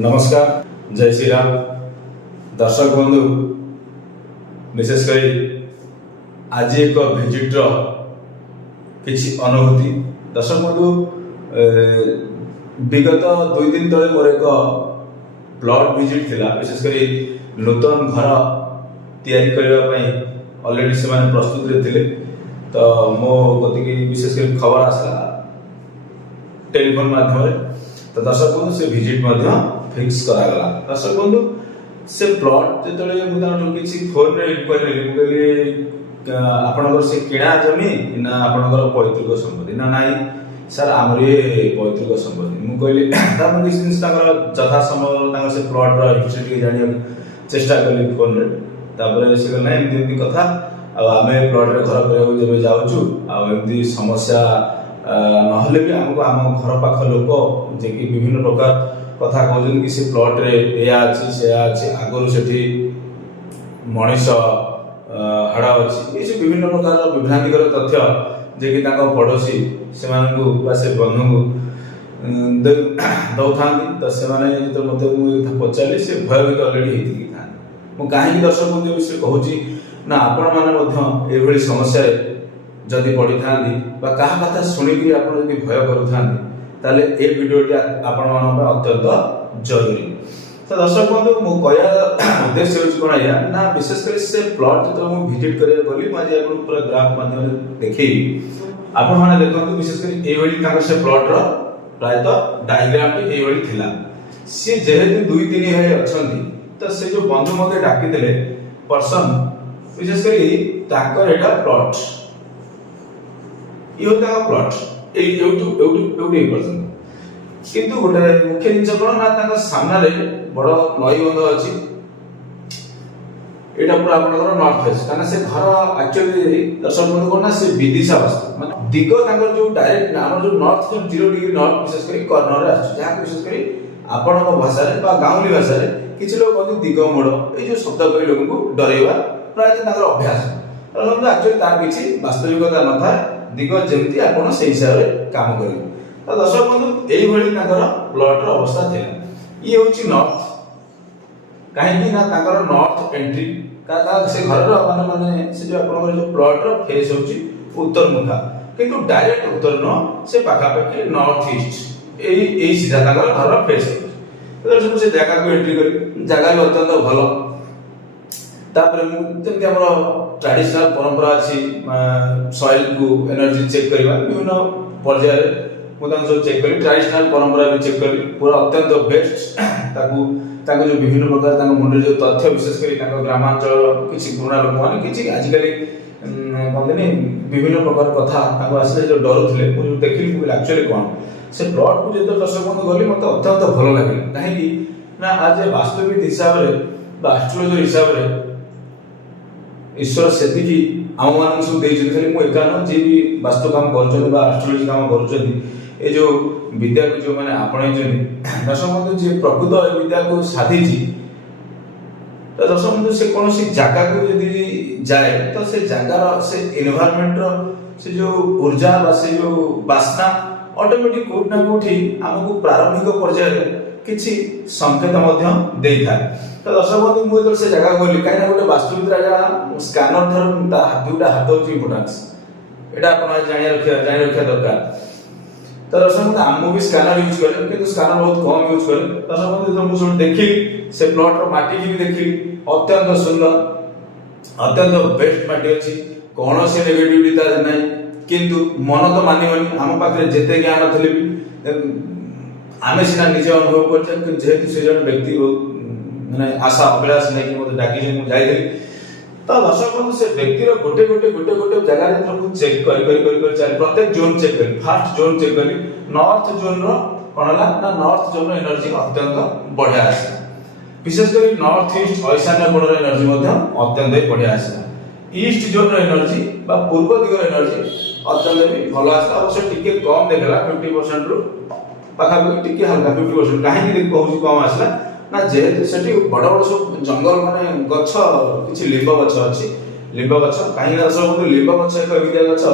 नमस्कार, जय श्री राम। दर्शक बंधु, विशेषकर आज एक भिजिट्र किसी अनुभूति। दर्शक बंधु, विगत 2 दिन तले मोर एक प्लॉट विजिट थिला। विशेषकर नूतन घर तैयारी करने ऑलरेडी से प्रस्तुत थे। तो मो गति विशेषकर खबर आसला टेलीफोन माध्यम। तो दर्शक बंधु से विजिट फिक्स करागला। दर्शक बंधु से प्लॉट जो किसी फोन रे इनक्वायरी कहली आपनकर से किणा जमी ना आपनकर पैतृक संपत्ति ना नाई सर आमर ये पैतृक संपत्ति। मु कहली किसी दिन यथा संभव से प्लॉट हिस्ट्री जाना चेष्टा कली फोन रे। तापर से कहना एमती कथा आम प्लॉट रे घर कर जाऊँ समस्या नहले भी आमको आम घर पाख लोक जे कि विभिन्न प्रकार कथा कहते कि से प्लॉट रे या अच्छी से आगुरी से मनीष हाड़ अच्छी ये विभिन्न प्रकार विभ्रांतिकर तथ्य जे कि पड़ोशी से बंधु दौथा। तो से मत पचारे से भयभीत अलरेडी होती था। मुझे कहीं दर्शक बंधु विषय कहूँ ना आपण मैंने समस्या जदि पड़ी था क्या कथा शुणिक आप भय करूँ ताले ए वीडियोटी आपण मन अत्यंत जरूरी। तो दर्शक बंधु मो कहया उद्देश्य होची कोन या ना विशेषकर से प्लॉट तो मु विजिट करे बोली आज आपन पूरा ग्राफ माध्यम देखई आपण माने देखंतु। विशेषकर ए वळी ताकर से प्लॉट रो प्राय तो डायग्राम टी ए वळी थिला। से जेहेतु 2-3 हे अछंती तो से जो बंधु मते डाकी देले पर्सन विशेषकर ताकर एटा प्लॉट यो ता प्लॉट किंतु गोटे मुख्य जिन कौन ना सामने बड़ नई बंध अच्छी यहाँ पूरा आप नॉर्थ फेस कहीं से घर एक्चुअली दर्शक बंधु कौन ना से विदिशा वास्तु माने दिग जो डायरेक्ट आम जो नॉर्थ 0 डिग्री नॉर्थ विशेषकर कर्नर जहाँ विशेषकर आपण भाषा गाँवली भाषा किसी लोग कहते दिग मोड़ ये शब्द कही लोक डरवा प्राय अभ्यास एक्चुअली तार किसी वास्तविकता न था दिग जमती आपण से हिसाब से काम करेंगे। तो दर्शक बंधु यही प्लॉट अवस्था थी ये हूँ नॉर्थ कहीं ना नॉर्थ एंट्री से घर माने से जो आप जो प्लॉट फेस हूँ उत्तर मुखा किंतु डायरेक्ट उत्तर न से पाखापाखि नॉर्थ ईस्ट यही सीधा घर फेस हो से जगह को एंट्री कर जगह भी अत्यंत भल। तापर जमी आम ट्रेडिशनल परंपरा अच्छी सॉइल को एनर्जी चेक करवा विभिन्न पर्याय मुझे चेक करी ट्रेडिशनल परंपरा भी चेक करी पूरा अत्यंत बेस्ट ताकू जो विभिन्न प्रकार मुंडे जो तथ्य विशेषकर ग्रामांचल किसी पुराणा लोक मैंने किसी आजिकल कहते विभिन्न प्रकार कथा आसले जो डरुले मुझे देखिली एक्चुअली कौन से प्लॉट को जो दर्शक बंधु गली मत अत्यंत भल लगे कहीं ना आज वास्तविक हिसाब से एस्ट्रोलॉजर हिसाब से ईश्वर से आम मान सब खाली मुझे एका न जी भी वास्तु काम करस्ट्रोलोजी काम कर जो विद्या को जो मैंने आपणे दर्शक बंधु जी प्रकृत विद्या को साधी तो दर्शक बंधु से कौन सी जगह को यदि जाए तो से जगार से एनवायरनमेंट से जो ऊर्जा से जो बासना ऑटोमेटिक कोट ना कोठी हमको प्रारंभिक पर्याय किसी संकेत दे था। तो दर्शक बंधु मुझे से जगह गली कहीं गोटे वास्तुविद स्कानर दुटा हाथ हूँ इम्पोर्टान्स यहाँ आप जानी रखा दरकार। तो दर्शक बंधु आम भी स्कानर यूज करें कि स्कानर बहुत कम यूज करें। दर्शक बंधु मुझे देखी से प्लॉट माटी की भी देखी अत्यंत सुंदर अत्यंत बेस्ट माटी अच्छी कौन से नेगेटिविटी ना किंतु मन तो मानवनी आम पाखे जिते ज्ञान थे भी आम सीना निजे अनुभव कर जेहेतु से जन व्यक्ति मैंने आशा अभिलाष नहीं मत डाकी मुझे तो दर्शक बंधु से व्यक्तिर गोटे गोटे गोटे गोटे जगह चेक कर चल प्रत्येक जोन चेक कर फास्ट जोन चेक करी नॉर्थ जोन कौन है ना नॉर्थ जोन एनर्जी अत्यंत बढ़िया आसा विशेषकर नॉर्थ ईस्ट ईशान्य कोण एनर्जी अत्यंत बढ़िया आसा ईस्ट जोन एनर्जी पूर्व दिगर एनर्जी अत्यंत भी भल आसा अवश्य टिके कम देखला 50% रु पाखापाखि टिके हल्का 50% कहीं कहूँ कम आसला ना जेहेतु से बड़ बड़ सब जंगल माने गछ किसी लिंब गछ अच्छी लिंब गछ कहीं दर्शक लिंब गछ एक एमितिया गछ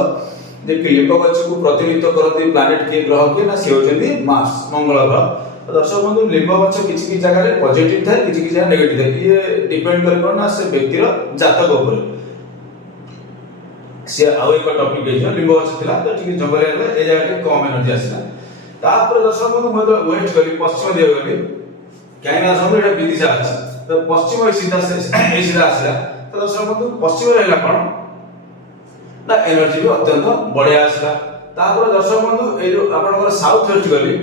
जे कि लिंब गछ को प्रतिनिधित्व करती प्लानेट किए ग्रह किए ना सी होचंदी मार्स मंगल ग्रह तो दर्शक बंधु लिंब गछ किछि जगह पॉजिटिव थाए किछि जगह नेगेटिव थाए ये डिपेंड करे कोन ना से व्यक्तिर जातक ऊपर से आउ एक टॉपिक है जो लिंब गछ थिला तो ठीक जंगल रे ए जगह के कम एनर्जी आसिला तापर दर्शक बंधु म तो वेस्ट करी पश्चिम दिया गली काहे ना समझ एटा विदिशा अछि तो पश्चिम सीधा से सीधा आसिला तो दर्शक बंधु पश्चिम रहला कोन ना एनर्जी भी अत्यंत बढ़िया आसिला तापर दर्शक बंधु ए जो आपनकर साउथ वेस्ट गली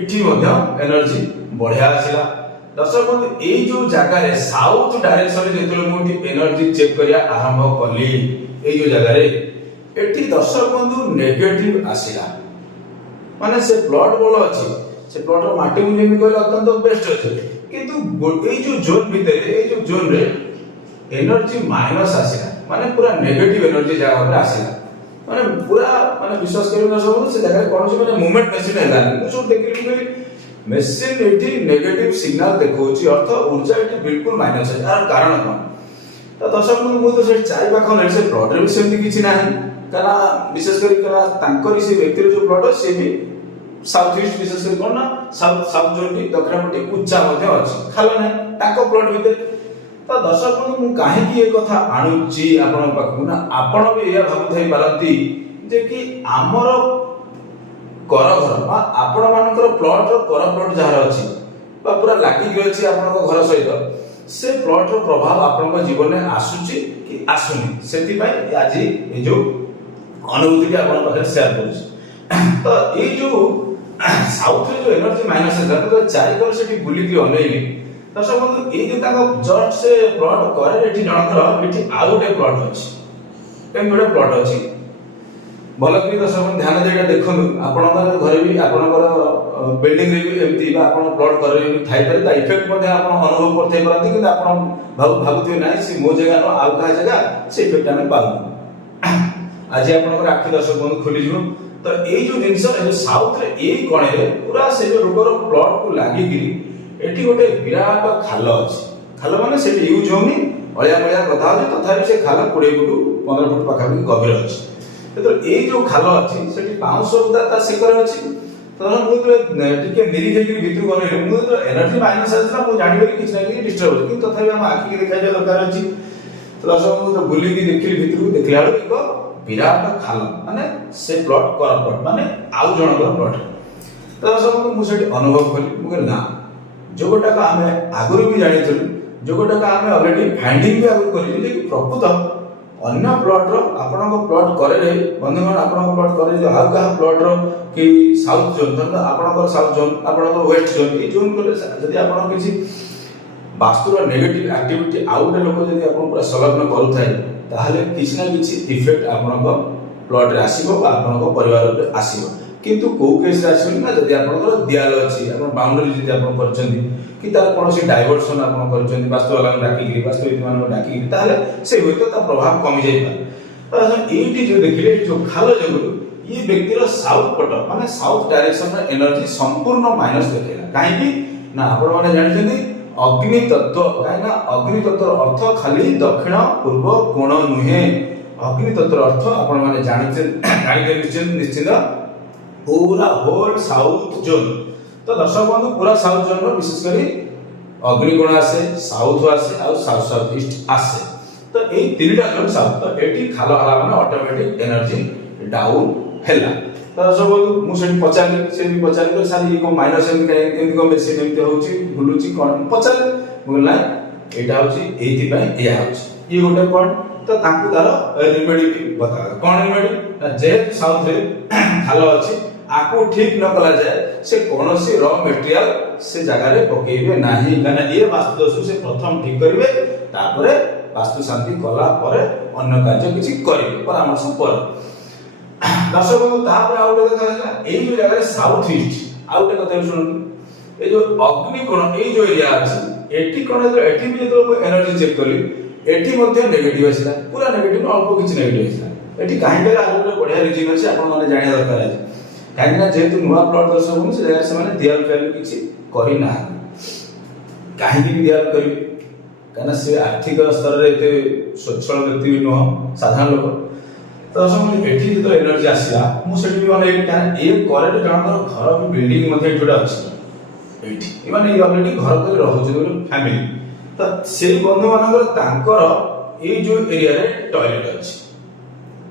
इठी मध्य एनर्जी बढ़िया आसिला दर्शक बंधु ए जो जगह रे साउथ डायरेक्शन रे जेतले मोटी एनर्जी चेक करिया आरंभ कली ए जो जगह रे एठी दर्शक बंधु नेगेटिव आसिला माने से प्लॉट बोल अछि से प्लॉट रो माटी मु जेमी कहले अत्यंत बेस्ट अछि किंतु ए जो जोन भीतर ए जो जोन रे एनर्जी माइनस आसिला माने पूरा नेगेटिव एनर्जी जगह पर आसिला माने पूरा माने विश्वास करियो सब से जगह कोन से माने मूवमेंट मशीन हैला मु सब देखि कहली मशीन एठी नेगेटिव सिग्नल देखौची अर्थ ऊर्जा एठी बिल्कुल माइनस है यार कारण कोन तो दर्शक मु तो से चारि पाखो नै से प्लॉट रे सेमति किछि नाही कना विशेष करी कना तांकर से व्यक्ति जो प्लॉट से भी साउथ ईस्ट विशेष करी कोन ना साउथ साउथ जोन की दक्षिण पटी उच्चा मध्ये अछि खाला नै ताको प्लॉट भीतर तो दर्शक बंधु मु काहे की एक कथा आणुची आपण पाखु ना आपण भी या भाबु थई पारंती जे कि हमर कर घर बा आपण मानकर प्लॉट रो कर प्लॉट जहार अछि बा पूरा लागी गय अछि आपण घर सहित से प्लॉट रो प्रभाव आपण जीवन में आसुची कि आसुनी सेति पई आजि ए जो अनुभूति आपण पाखे शेयर करूछी तो ए जो साउथ रे जो एनर्जी माइनस है तो चारि कर सेठी बुली की अनेली दर्शक बंधु ए जो ताको जस्ट से प्लॉट करे एठी जनकर एठी आ गोटे प्लॉट अछि एम गोटे प्लॉट अछि भलो कि दर्शक बंधु ध्यान देगा देखनु आपनकर घरे भी आपनकर बिल्डिंग रे भी एमती बा आपन प्लॉट करे भी थाई पारे ता इफेक्ट मध्ये आपन अनुभव करते परंती कि आपन भाबुथियो नाही से मो जगह नो आउ का जगह से इफेक्ट हम पाउ आज आपनकर आखि दर्शक बंधु खोली जिवो तो ए जो जिंस ए साउथ रे ए कोणे रे पूरा से जो रोगर प्लॉट को लागी गिरी एठी गोटे विराट खाल अछि खाल माने सेठी यूज होनी अळिया मळिया कथा अछि तथापि से खाल 20 फुट 15 फुट पाखा भी गभीर अछि तो ए जो खाल अछि सेठी 500 उदा ता शिखर अछि तो मु टिके निरी जेकी भितर गने मु तो एनर्जी माइनस अछि ना मु जानि बली किछ ना कि डिस्टर्ब अछि किंतु तथापि हम आखि के देखाय दरकार अछि तो दर्शक मु तो बुली की देखिली भितर देखला एक विराट खाल माने से प्लॉट कर प्लॉट माने आउ जनकर प्लॉट तो दर्शक मु सेठी अनुभव कली मु ना जो गोटा का हमें आगुरी भी जानि थलु जो गोटा का हमें ऑलरेडी फाइंडिंग भी आगु करी जे कि प्रकृत अन्य प्लॉट रो आपन को प्लॉट करे रे बंधुगण आपन को प्लॉट करे जे हाउ का प्लॉट रो कि साउथ जोन त आपन को साउथ जोन आपन को वेस्ट जोन ई जोन को जदी आपन किछि वास्तु रो नेगेटिव एक्टिविटी आउट लोक जदी आपन पूरा संलग्न करू थाए ताहले किछि ना किछि इफेक्ट आपन को प्लॉट रे आसीबो आपन को परिवार रे आसीबो किंतु को केस रासिबो ना जदी आपन दियाल अछि आपन बाउंड्री जदी आपन करचंदी कि तार कोनोसी डाइवर्सन आपन करचंदी वास्तु वाला डाकी वास्तु मान डाकी ताहले से होतो ता प्रभाव कमी जाय पारे तो एटी जो देखिले जो खालो जगु ये व्यक्ति रो साउथ पट माने साउथ डायरेक्शन रो एनर्जी संपूर्ण माइनस देखेला काहे कि ना आपण माने जानिछंदी अग्नि तत्व काहे ना अग्नि तत्व रो अर्थ खाली दक्षिण पूर्व कोण नुहे अग्नि तत्व रो अर्थ आपण माने जानिछन निश्चित पूरा होल साउथ जोन तो दर्शक बंधु पूरा साउथ जोन रो विशेष करी अग्निकोण आसे साउथ आसे और साउथ साउथ ईस्ट आसे तो ए तीनटा जोन साउथ तो एटी खाला हला माने ऑटोमेटिक एनर्जी डाउन हैला तो दर्शक बंधु मु सेठी पचारली से भी पचारली तो सारी को माइनस एम को मेसिन एम होची बुलुची कोन पचार बोलला एटा होची एथि पय या होची ये गोटे पॉइंट तो ताकू तार रेमेडी भी बता कोन रेमेडी जे साउथ रे खाला अछि आको ठीक न कला जाए से कोनोसी रॉ मटेरियल से जगह रे पकेइबे नाही काना ये वास्तु दोष से प्रथम ठीक करिवे तापरे वास्तु शांति कला परे अन्य कार्य किछि करिवे परामर्श पर दर्शक बंधु तापर आउट देखा ए जो जगह रे साउथ ईस्ट आउट कथा सुन ए जो अग्नि कोण ए जो एरिया अछि एटी कोण एटी भी जो एनर्जी चेक करी एटी मध्ये नेगेटिव आसिला पूरा नेगेटिव अल्प किछि नेगेटिव आसिला एटी काहे के आरो बढ़िया रीजन अछि आपण माने जानिया दरकार अछि काहेना जेतु नुवा प्लॉट दर्शक बंधु से जगह से माने दियाल वैल्यू किछि करि ना काहे की दियाल करि काना से आर्थिक स्तर रे एते स्वच्छल व्यक्ति भी न साधारण लोक तो दर्शक एठी जो एनर्जी आसिला मु सेठी भी माने काना ए करेक्ट जणकर घर भी बिल्डिंग मध्ये एठोडा अछि ଏଇଠି ମାନେ ଅଲରେଡି ଘର କରି ରହୁଛନ୍ତି ଗୋଟେ ଫ୍ୟାମିଲି। ତ ସେଇ ବନ୍ଧୁ ମାନଙ୍କର ତାଙ୍କର ଏଇ ଯୋଉ ଏରିଆରେ ଟଏଲେଟ ଅଛି,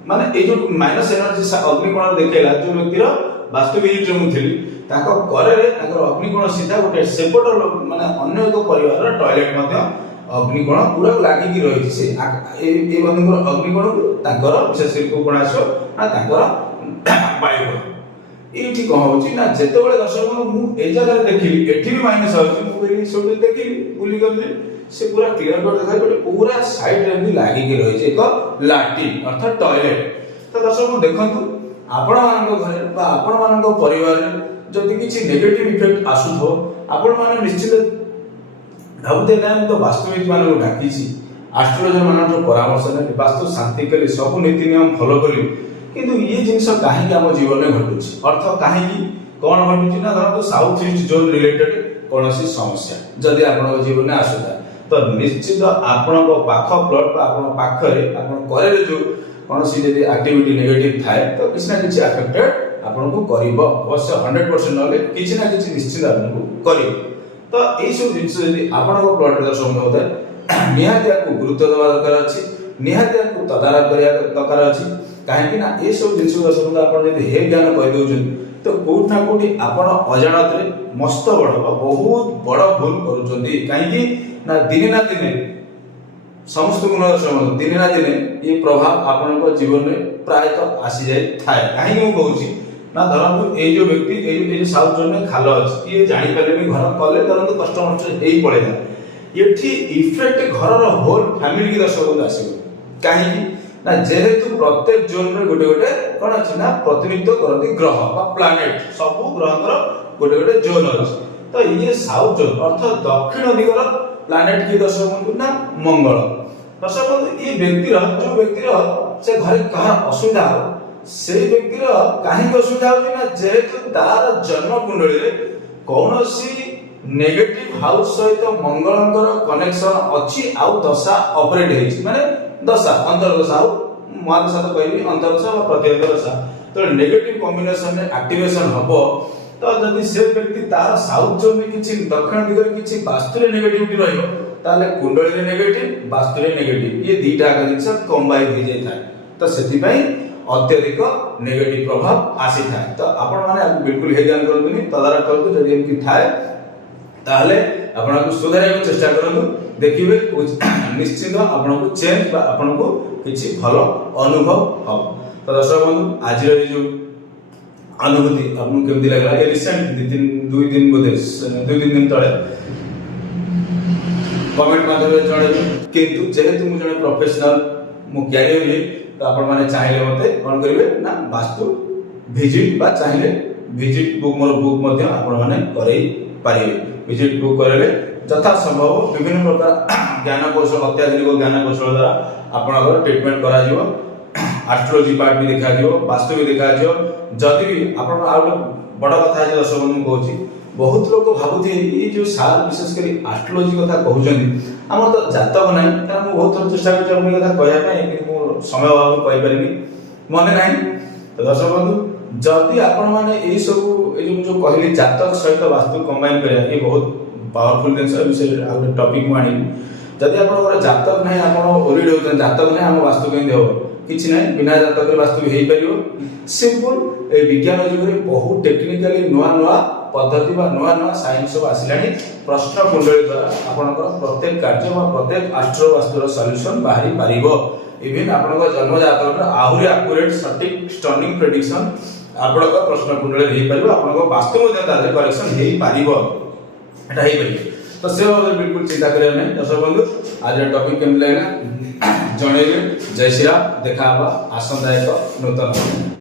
ମାନେ ଏଇ ଯୋଉ ମାଇନସ ଏନର୍ଜି ଅଗ୍ନିକୋଣ ଦେଖେଇଲା ଯୋଉ ବ୍ୟକ୍ତିର ବାସ୍ତୁ ଭିଜିଟରେ ମୁଁ ଥିଲି, ତାଙ୍କ ଘରରେ ତାଙ୍କର ଅଗ୍ନିକୋଣ ସିଧା ଗୋଟେ ସେପଟ ମାନେ ଅନ୍ୟ ଏକ ପରିବାରର ଟଏଲେଟ ମଧ୍ୟ ଅଗ୍ନିକୋଣ ପୁରା ଲାଗିକି ରହିଛି। ସେ ଏଇ ବନ୍ଧୁଙ୍କର ଅଗ୍ନିକୋଣକୁ ତାଙ୍କର ବିଶେଷ କରି କୋଣ ଆସିବ ନା ତାଙ୍କର ବାୟୁକୋଣ। ଏଇଠି କଣ ହଉଛି ନା ଯେତେବେଳେ ଦର୍ଶକ ମୁଁ ଏଇ ଜାଗାରେ ଦେଖିଲି ଏଠି ବି ମାଇନସ ଅଛି, ମୁଁ କହିଲି ସେଠି ଦେଖିଲି ବୁଲି ଗଲି ସେ ପୁରା କ୍ଲିୟର କରି ଦେଖାଇ ଗୋଟେ ପୁରା ସାଇଡ ରେ ଏମିତି ଲାଗିକି ରହିଛି ଏକ ଲାଟ୍ରିନ୍ ଅର୍ଥାତ ଟଏଲେଟ। ତ ଦର୍ଶକ ଦେଖନ୍ତୁ ଆପଣ ମାନଙ୍କ ଘରେ ବା ଆପଣ ମାନଙ୍କ ପରିବାରରେ ଯଦି କିଛି ନେଗେଟିଭ ଇଫେକ୍ଟ ଆସୁଥିବ ଆପଣ ମାନେ ନିଶ୍ଚିତ ଭାବୁଥିବେ ନା ମୁଁ ତ ବାସ୍ତୁବିଦ ମାନଙ୍କୁ ଡାକିଛି, ଆଷ୍ଟ୍ରୋଲୋଜର ମାନଙ୍କର ପରାମର୍ଶ ନେଲି, ବାସ୍ତୁ ଶାନ୍ତି କଲି, ସବୁ ନୀତି ନିୟମ ଫଲୋ କଲି, କିନ୍ତୁ ଇଏ ଜିନିଷ କାହିଁକି ଆମ ଜୀବନରେ ଘଟୁଛି? ଅର୍ଥ କାହିଁକି କଣ ଘଟୁଛି ନା ଧରନ୍ତୁ ସାଉଥ ଇଷ୍ଟ ଜୋନ୍ ରିଲେଟେଡ କୌଣସି ସମସ୍ୟା ଯଦି ଆପଣଙ୍କ ଜୀବନରେ ଆସୁଥାଏ ତ ନିଶ୍ଚିତ ଆପଣଙ୍କ ପାଖ ପ୍ଲଟ ବା ଆପଣଙ୍କ ପାଖରେ ଆପଣ କରେରେ ଯୋଉ କୌଣସି ଯଦି ଆକ୍ଟିଭିଟି ନେଗେଟିଭ ଥାଏ ତ କିଛି ନା କିଛି ଆଫେକ୍ଟେଡ ଆପଣଙ୍କୁ କରିବ, ଅବଶ୍ୟ 100% ନହେଲେ କିଛି ନା କିଛି ନିଶ୍ଚିତ ଆପଣଙ୍କୁ କରିବ। ତ ଏଇ ସବୁ ଜିନିଷ ଯଦି ଆପଣଙ୍କ ପ୍ଲଟରେ ଦର୍ଶନ ହଉଥାଏ ନିହାତି ଆକୁ ଗୁରୁତ୍ୱ ଦେବା ଦରକାର ଅଛି, ନିହାତି ଆକୁ ତଦାରଖ କରିବା ଦରକାର ଅଛି। କାହିଁକି ନା ଏ ସବୁ ଜିନିଷ ଦର୍ଶକ ଆପଣ ଯଦି ହେ ଜ୍ଞାନ କହିଦଉଛନ୍ତି ତ କୋଉଠି ନା କୋଉଠି ଆପଣ ଅଜାଣତରେ ମସ୍ତ ବଡ ବହୁତ ବଡ ଭୁଲ କରୁଛନ୍ତି। କାହିଁକି ନା ଦିନେ ସମସ୍ତଙ୍କୁ ନ ଦର୍ଶକ ଦିନେ ନା ଦିନେ ଏ ପ୍ରଭାବ ଆପଣଙ୍କ ଜୀବନରେ ପ୍ରାୟତଃ ଆସିଯାଇଥାଏ। କାହିଁକି ମୁଁ କହୁଛି ନା ଧରନ୍ତୁ ଏଇ ଯୋଉ ବ୍ୟକ୍ତି ଏଇ ସାଉଥ ଜୋନରେ ଖାଲ ଅଛି, ଇଏ ଜାଣିପାରିଲେନି ଘର କଲେ ଧରନ୍ତୁ କଷ୍ଟ ହେଇ ପଳେଇଲା, ଏଠି ଇଫେକ୍ଟ ଘରର ହୋଲ ଫ୍ୟାମିଲି କି ଦର୍ଶକ ଆସିବ। କାହିଁକି ନା ଯେହେତୁ ପ୍ରତ୍ୟେକ ଜୋନରେ ଗୋଟେ ଗୋଟେ କଣ ଅଛି ନା ପ୍ରତିନିଧିତ୍ୱ କରନ୍ତି ଗ୍ରହ ବା ପ୍ଲାନେଟ, ସବୁ ଗ୍ରହଙ୍କର ଗୋଟେ ଗୋଟେ ଜୋନ ଅଛି। ତ ଇଏ ସାଉଥ ଜୋନ ଅର୍ଥାତ ଦକ୍ଷିଣ ଦିଗର ପ୍ଲାନେଟ କି ଦର୍ଶକ ବନ୍ଧୁ ନା ମଙ୍ଗଳ। ଦର୍ଶକ ବନ୍ଧୁ ଏ ବ୍ୟକ୍ତିର ଯୋଉ ବ୍ୟକ୍ତିର ସେ ଘରେ କାହାର ଅସୁବିଧା ହବ ସେଇ ବ୍ୟକ୍ତିର କାହିଁକି ଅସୁବିଧା ହଉଛି ନା ଯେହେତୁ ତାର ଜନ୍ମ କୁଣ୍ଡଳୀରେ କୌଣସି ନେଗେଟିଭ ହାଉସ ସହିତ ମଙ୍ଗଳଙ୍କର କନେକ୍ସନ ଅଛି ଆଉ ଦଶା ଅପରେଟ ହେଇଛି, ମାନେ ଦଶା ଅନ୍ତର୍ଦଶା ଆଉ ମହାଦଶା ତ କହିବି ଅନ୍ତର୍ଦଶା ବା ପ୍ରତ୍ୟେକ ଦଶା ତ ନେଗେଟିଭ କମ୍ବିନେସନରେ ଆକ୍ଟିଭେସନ ହବ। ତ ଯଦି ସେ ବ୍ୟକ୍ତି ତାର ସାଉଥ ଜୋନରେ କିଛି ଦକ୍ଷିଣ ଦିଗରେ କିଛି ବାସ୍ତୁରେ ନେଗେଟିଭିଟି ରହିବ ତାହେଲେ କୁଣ୍ଡଳୀରେ ନେଗେଟିଭ ବାସ୍ତୁରେ ନେଗେଟିଭ ଇଏ ଦିଟା ଆଗ ଜିନିଷ କମ୍ବାଇନ ହେଇଯାଇଥାଏ। ତ ସେଥିପାଇଁ ଅତ୍ୟଧିକ ନେଗେଟିଭ ପ୍ରଭାବ ଆସିଥାଏ। ତ ଆପଣ ମାନେ ବିଲକୁଲ ହେଇଜ୍ଞାନ କରନ୍ତୁନି, ତଦାରଖ କରନ୍ତୁ, ଯଦି ଏମିତି ଥାଏ ତାହେଲେ ଆପଣଙ୍କୁ ସୁଧାରିବାକୁ ଚେଷ୍ଟା କରନ୍ତୁ, ଦେଖିବେ ନିଶ୍ଚିତ ଆପଣଙ୍କୁ ଚେଞ୍ଜ ବା ଆପଣଙ୍କୁ କିଛି ଭଲ ଅନୁଭବ ହବ। ତ ଦର୍ଶକ ବନ୍ଧୁ ଆଜିର ଏଇ ଯୋଉ ଅନୁଭୂତି ଆପଣଙ୍କୁ କେମିତି ଲାଗିଲା? ଏ ରିସେଣ୍ଟ ଦୁଇ ଦିନ ବୋଧେ 2-3 ଦିନ ତଳେ କମେଣ୍ଟ ମାଧ୍ୟମରେ ଜଣେଇବେ। କିନ୍ତୁ ଯେହେତୁ ମୁଁ ଜଣେ ପ୍ରଫେସନାଲ ମୁଁ କ୍ୟାରିୟର ତ ଆପଣ ମାନେ ଚାହିଁଲେ ମତେ କଣ କରିବେ ନା ବାସ୍ତୁ ଭିଜିଟ ବା ଚାହିଁଲେ ଭିଜିଟ ବୁକ୍ ମୋର ବୁକ୍ ମଧ୍ୟ ଆପଣ ମାନେ କରେଇ ପାରିବେ। ଭିଜିଟ ବୁକ୍ କରେଇଲେ ଯଥା ସମ୍ଭବ ବିଭିନ୍ନ ପ୍ରକାର ଜ୍ଞାନ କୌଶଳ ଅତ୍ୟାଧୁନିକ ଜ୍ଞାନ କୌଶଳ ଦ୍ୱାରା ଆପଣଙ୍କର ଟ୍ରିଟମେଣ୍ଟ କରାଯିବ। ଆଷ୍ଟ୍ରୋଲୋଜି ପାର୍ଟ ବି ଦେଖାଯିବ, ବାସ୍ତୁ ବି ଦେଖାଯିବ। ଯଦି ବି ଆପଣ ଆଉ ଗୋଟେ ବଡ଼ କଥା ଅଛି ଦର୍ଶକ ମୁଁ କହୁଛି, ବହୁତ ଲୋକ ଭାବୁଥିବେ ଏଇ ଯୋଉ ସାର୍ ବିଶେଷ କରି ଆଷ୍ଟ୍ରୋଲୋଜି କଥା କହୁଛନ୍ତି ଆମର ତ ଜାତକ ନାହିଁ। କାରଣ ମୁଁ ବହୁତ ଥର ଚେଷ୍ଟା କରିଛି ଆପଣଙ୍କ କଥା କହିବା ପାଇଁ କିନ୍ତୁ ମୁଁ ସମୟ ଅଭାବରୁ କହିପାରିନି, ମନେ ନାହିଁ। ତ ଦର୍ଶକ ବନ୍ଧୁ ଯଦି ଆପଣ ମାନେ ଏଇ ସବୁ ଏଇ ଯୋଉ କହିଲି ଜାତକ ସହିତ ବାସ୍ତୁ କମ୍ବାଇନ କରିବା ଏ ବହୁତ ପାୱାରଫୁଲ ଜିନିଷ ବିଷୟରେ ଆଉ ଗୋଟେ ଟପିକ ମୁଁ ଆଣିବି। ଯଦି ଆପଣଙ୍କର ଜାତକ ନାହିଁ ଆପଣ ଓରିଡ୍ ହେଉଛନ୍ତି ଜାତକ ନାହିଁ ଆମ ବାସ୍ତୁ କେମିତି ହବ? କିଛି ନାହିଁ, ବିନା ଜାତକରେ ବାସ୍ତୁ ବି ହେଇପାରିବ। ସିମ୍ପଲ ଏ ବିଜ୍ଞାନ ଯୁଗରେ ବହୁତ ଟେକ୍ନିକାଲି ନୂଆ ନୂଆ ପଦ୍ଧତି ବା ନୂଆ ନୂଆ ସାଇନ୍ସ ସବୁ ଆସିଲାଣି। ପ୍ରଶ୍ନ କୁଣ୍ଡଳୀ ଦ୍ୱାରା ଆପଣଙ୍କର ପ୍ରତ୍ୟେକ କାର୍ଯ୍ୟ ବା ପ୍ରତ୍ୟେକ ଆଷ୍ଟ୍ରୋ ବାସ୍ତୁର ସଲ୍ୟୁସନ ବାହାରି ପାରିବ। ଇଭେନ୍ ଆପଣଙ୍କ ଜନ୍ମ ଜାତକର ଆହୁରି ଆକୁରେଟ ସଠିକ ଷ୍ଟର୍ନିଂ ପ୍ରେଡିକ୍ସନ ଆପଣଙ୍କ ପ୍ରଶ୍ନ କୁଣ୍ଡଳୀରେ ହେଇପାରିବ। ଆପଣଙ୍କ ବାସ୍ତୁ ମଧ୍ୟ ତାଦେହରେ କରେକ୍ସନ ହେଇପାରିବ, এটা ହେଇପାରିବ। ତ ସେ ବାବଦରେ ବିଲକୁଲ ଚିନ୍ତା କରିବା ନାହିଁ। ଦର୍ଶକ ବନ୍ଧୁ ଆଜିର ଟପିକ କେମିତି ଲାଗିଲା ଜଣେଇବେ। ଜୟ ଶ୍ରୀରାମ, ଦେଖା ହବା ଆସନ୍ତା ଏକ ନୂତନ